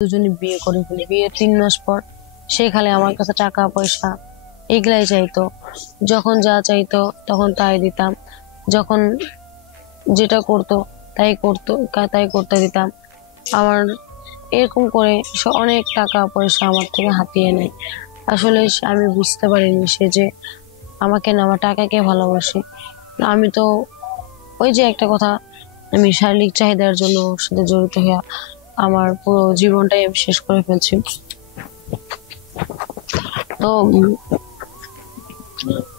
দুজনে বিয়ে করে ফেলি। বিয়ের ৩ মাস পর সে খালি আমার কাছে টাকা পয়সা এগুলাই চাইতো। যখন যা চাইতো তখন তাই দিতাম। যখন যেটা করতো তাই করতে দিতাম। আমার এরকম করে সে অনেক টাকা পয়সা আমার থেকে হাতিয়ে নেয়। আসলে আমি বুঝতে পারিনি সে যে আমাকে না আমার টাকাকে ভালোবাসে। আমি তো ওই যে একটা কথা, আমি শারীরিক চাহিদার জন্য ওর সাথে জড়িত হয়ে আমার পুরো জীবনটাই আমি শেষ করে ফেলছি। তো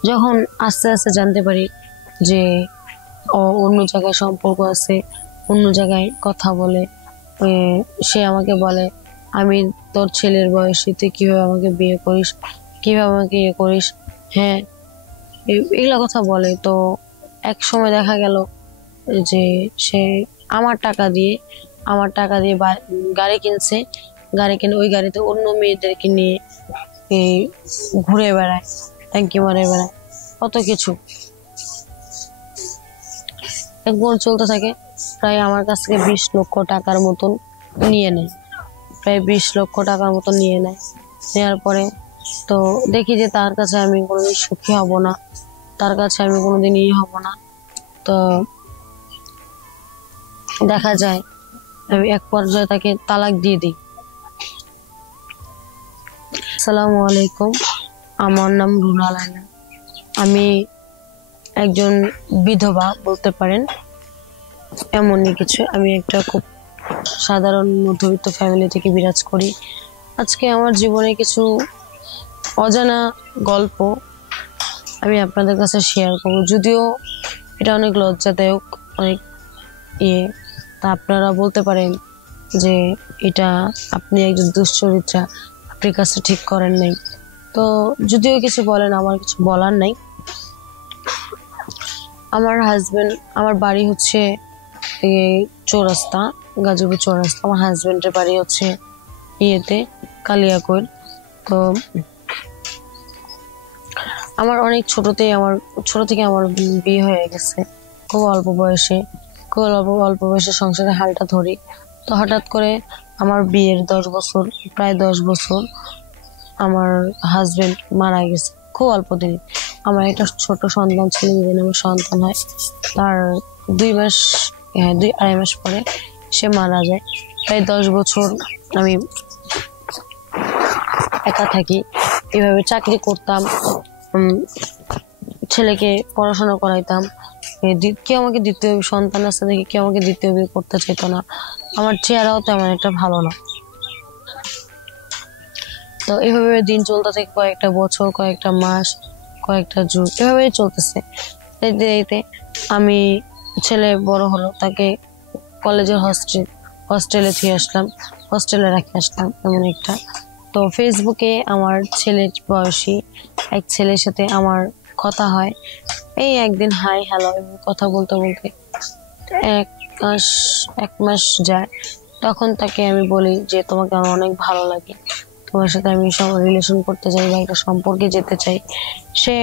যখন আস্তে আস্তে জানতে পারি যে অন্য জায়গায় সম্পর্ক আছে, অন্য জায়গায় কথা বলে, সে আমাকে বলে আমি তোর ছেলের বয়সী, তুই কিভাবে আমাকে বিয়ে করিস, কিভাবে আমাকে ইয়ে করিস, হ্যাঁ এগুলা কথা বলে। তো এক সময় দেখা গেল যে সে আমার টাকা দিয়ে গাড়ি কিনছে। গাড়ি কিনে ওই গাড়িতে অন্য মেয়েদেরকে নিয়ে ঘুরে বেড়ায়, ট্যাঙ্কি মারে বেড়ায়, কত কিছু একবার চলতে থাকে। প্রায় আমার কাছ থেকে 20 লক্ষ টাকার মতন নিয়ে নেয়। প্রায় 20 লক্ষ টাকার মতন নিয়ে নেয়। নেওয়ার পরে তো দেখি যে তার কাছে আমি কোনোদিন সুখী হব না, তার কাছে আমি কোনোদিন হব না। তো দেখা যায় আমি এক পর্যায়ে তাকে তালাক দিয়ে দিই। আসসালামু আলাইকুম, আমার নাম রুনা লায়লা। আমি একজন বিধবা বলতে পারেন, এমনই কিছু। আমি একটা খুব সাধারণ মধ্যবিত্ত ফ্যামিলি থেকে বিরাজ করি। আজকে আমার জীবনে কিছু অজানা গল্প আমি আপনাদের কাছে শেয়ার করব। যদিও এটা অনেক লজ্জাদায়ক, অনেক তা আপনারা বলতে পারেন যে এটা আপনি একজন দুশ্চরিত্রা, আপনার কাছে ঠিক করেন নাই। তো যদিও কিছু বলেন, আমার কিছু বলার নাই। আমার বাড়ি হচ্ছে চৌরাস্তা, গাজীপুর চৌরাস্তা। আমার হাজবেন্ডের বাড়ি হচ্ছে কালিয়াকৈর। তো আমার অনেক ছোট থেকে আমার বিয়ে হয়ে গেছে, খুব অল্প বয়সে সংসারে হালটা ধরি। তো হঠাৎ করে আমার বিয়ের প্রায় 10 বছর আমার হাজবেন্ড মারা গেছে খুব অল্প দিনে। আমার একটা ছোট সন্তান ছিল, যেদিন আমার সন্তান হয় তার 2-2.5 মাস পরে সে মারা যায়। প্রায় 10 বছর আমি একা থাকি। এভাবে চাকরি করতাম, ছেলেকে পড়াশোনা করাইতাম। কেউ আমাকে দ্বিতীয় সন্তান আছে দেখে কেউ আমাকে দ্বিতীয় বিয়ে করতে চাইতো না। আমার চেহারাও তেমন একটা ভালো না। তো এভাবে দিন চলতে থাকে, কয়েকটা বছর, কয়েকটা মাস, কয়েকটা যুগ, এভাবেই চলতেছে। আমি ছেলে বড় হলো, তাকে কলেজের হস্টেলে রেখে আসলাম এমন একটা। তো ফেসবুকে আমার ছেলের বয়সী এক ছেলের সাথে আমার কথা হয়। এই একদিন হাই হ্যালো কথা বলতে বলতে এক মাস যায়। তখন তাকে আমি বলি যে তোমাকে আমার অনেক ভালো লাগে, তোমার সাথে আমি সব রিলেশন করতে চাই বা একটা সম্পর্কে যেতে চাই। সে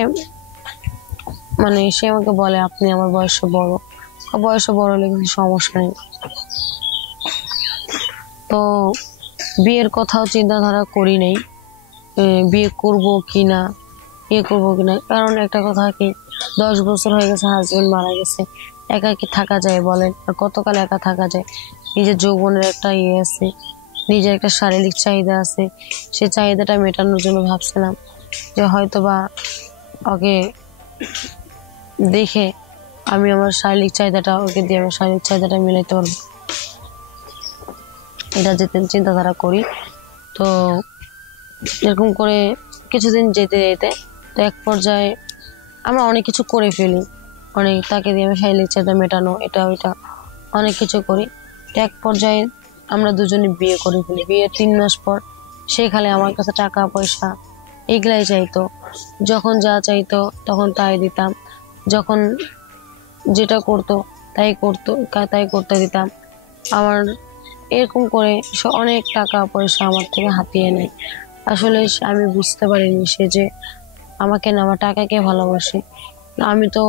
আমাকে বলে আপনি আমার বয়সে বড় হলে কিছু সমস্যা নেই। তো বিয়ের কথাও চিন্তাধারা করি নাই, বিয়ে করব কিনা, কারণ একটা কথা কি, 10 বছর হয়ে গেছে, হাজবেন্ড মারা গেছে, একা কি থাকা যায় বলেন? আর কতকাল একা থাকা যায়? নিজের যৌবনের একটা আছে, নিজের একটা শারীরিক চাহিদা আছে। সে চাহিদাটা মেটানোর জন্য ভাবছিলাম যে হয়তো বা ওকে দেখে আমি আমার শারীরিক চাহিদাটা ওকে দিয়ে আমার শারীরিক চাহিদাটা মিলাইতে পারবো, এটা চিন্তাধারা করি। তো এরকম করে কিছুদিন যেতে যেতে তো এক পর্যায়ে আমরা অনেক কিছু করে ফেলি, তাকে দিয়ে আমি শারীরিক চাহিদা মেটানো, এটা ওইটা অনেক কিছু করি। তো এক পর্যায়ে আমরা দুজনে বিয়ে করে ফেলি। বিয়ের 3 মাস পর সে খালি আমার কাছে টাকা পয়সা এগুলাই চাইতো। যখন যা চাইতো তখন তাই দিতাম। যখন যেটা করতো তাই করতে দিতাম। আমার এরকম করে সে অনেক টাকা পয়সা আমার থেকে হাতিয়ে নেয়। আসলে আমি বুঝতে পারিনি সে যে আমাকে না আমার টাকাকে ভালোবাসে। আমি তো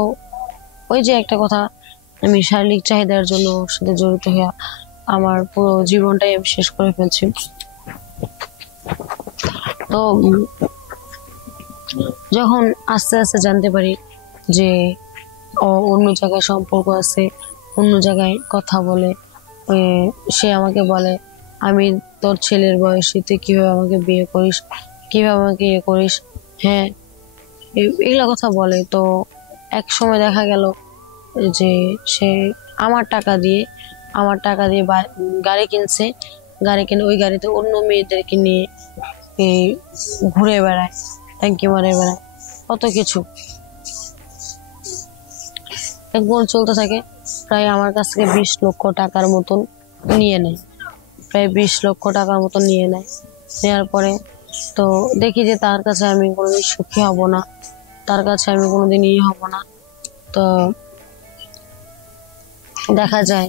ওই যে একটা কথা, আমি শারীরিক চাহিদার জন্য ওর সাথে জড়িত হয়ে আমার পুরো জীবনটাই আমি শেষ করে ফেলছি। তো যখন আস্তে আস্তে জানতে পারি যে অন্য জায়গায় সম্পর্ক আছে, অন্য জায়গায় কথা বলে, সে আমাকে বলে আমি তোর ছেলের বয়সী, তুই কিভাবে আমাকে বিয়ে করিস, কিভাবে আমাকে ইয়ে করিস, হ্যাঁ এগুলা কথা বলে। তো এক সময় দেখা গেল যে সে আমার টাকা দিয়ে গাড়ি কিনছে, গাড়ি কিনে ওই গাড়িতে অন্য মেয়েদেরকে নিয়ে এই ঘুরে বেড়ায়, ট্যাঙ্কি মারে বেড়ায়, কত কিছু একবার চলতে থাকে। প্রায় আমার কাছ থেকে 20 লক্ষ টাকার মতন নিয়ে নেয়, প্রায় 20 লক্ষ টাকার মতন নিয়ে নেয়। নেওয়ার পরে তো দেখি যে তার কাছে আমি কোনোদিন সুখী হব না, তার কাছে আমি কোনোদিন হব না। তো দেখা যায়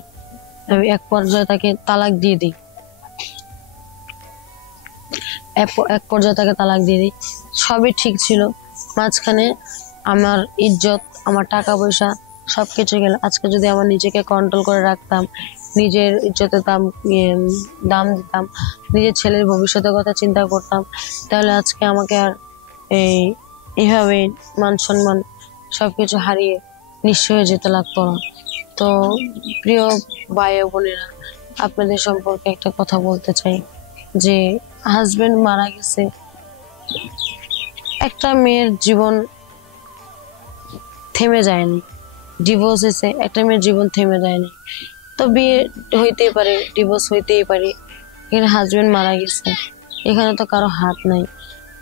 আমি এক পর্যায়ে তাকে তালাক দিয়ে দিই, এক পর্যায়ে তাকে তালাক দিয়ে দিই। সবই ঠিক ছিল, মাঝখানে আমার ইজ্জত, আমার টাকা পয়সা সবকিছু গেল। আজকে যদি আমার নিজেকে কন্ট্রোল করে রাখতাম, নিজের ইজ্জতের দাম দিতাম, নিজের ছেলের ভবিষ্যতের কথা চিন্তা করতাম, তাহলে আজকে আমাকে আর এইভাবে মান সম্মান সবকিছু হারিয়ে নিঃস্ব হয়ে যেতে লাগতো না। তো প্রিয় ভাই ও বোনেরা, আপনাদের সম্পর্কে একটা কথা বলতে চাই যে হাজবেন্ড মারা গেছে, একটা মেয়ের জীবন থেমে যায়নি। ডিভোর্স হয়েছে, একটা মেয়ের জীবন থেমে যায়নি। তো বিয়ে হইতেই পারে, ডিভোর্স হইতেই পারে, এখানে হাজবেন্ড মারা গেছে, এখানে তো কারো হাত নাই।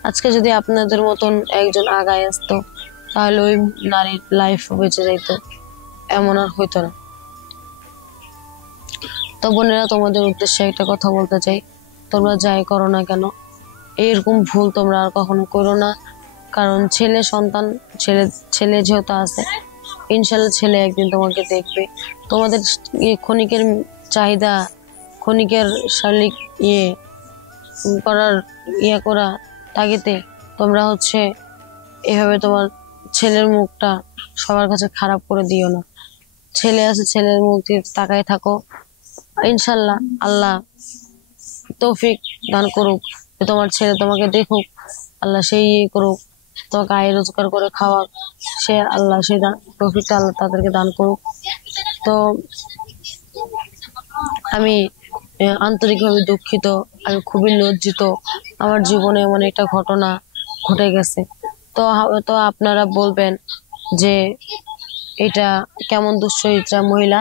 আজকে যদি আপনাদের মতন একজন আগায় আসতো, তাহলে ওই নারীর লাইফ বেঁচে যাইতো, এমন আর হইতো না। তো বোনেরা, তোমাদের উদ্দেশ্যে একটা কথা বলতে চাই, তোমরা যাই করো না কেন, এরকম ভুল তোমরা আর কখনো করো না। কারণ ছেলে সন্তান, ছেলে যেহেতু আছে, ইনশাল্লাহ ছেলে একদিন তোমাকে দেখবে। তোমাদের ক্ষণিকের চাহিদা, ক্ষণিকের শারীরিক করার করা তাগিতে তোমরা এভাবে তোমার ছেলের মুখটা সবার কাছে খারাপ করে দিও না। ছেলে আছে, ছেলের মুখ দিয়ে তাকায় থাকো। ইনশাল্লাহ আল্লাহ তৌফিক দান করুক যে তোমার ছেলে তোমাকে দেখুক, আল্লাহ সেই করুক, তোমাকে আয় রোজগার করে খাওয়াক, সেই তৌফিকটা আল্লাহ তাদেরকে দান করুক। তো আমি আন্তরিকভাবে দুঃখিত, আমি খুবই লজ্জিত, আমার জীবনে এমন একটা ঘটনা ঘটে গেছে। তো আপনারা বলবেন যে এটা কেমন দুশ্চরিত্রা মহিলা।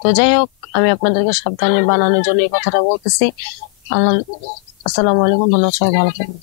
তো যাই হোক, আমি আপনাদেরকে সাবধানে বানানোর জন্য এই কথাটা বলতেছি। আসসালামু আলাইকুম, ধন্যবাদ, সবাই ভালো থাকবেন।